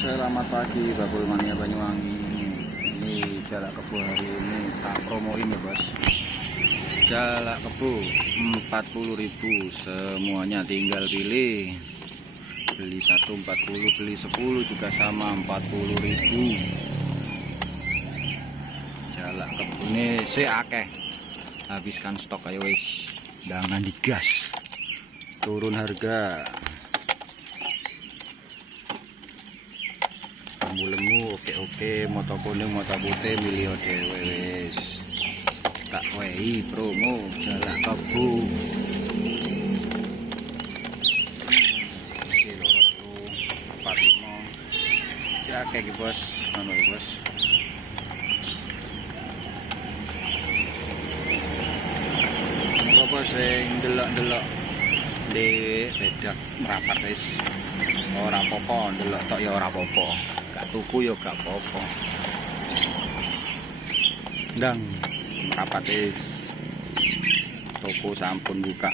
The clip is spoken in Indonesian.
Selamat pagi Bakul Mania Banyuwangi. Ini jalak kebo hari ini tak promoin ya bos. Jalak kebo 40.000 semuanya, tinggal pilih. Beli 1 40, beli 10 juga sama 40.000. Jalak kebo ini si akeh. Habiskan stok ayo wis. Jangan digas. Turun harga. Lemu oke, moto kuning moto putih milih dhewe wis. Tak wehi promo jalak kebo. Iki loro telu 45. Ya kayak bos, anu bos. Apa sing delok-delok di bedak merapat wis. Ora apa-apa, delok tok ya ora apa-apa. Gak tuku ya gak apa-apa. Ndang merapat wis. Toko sampun buka.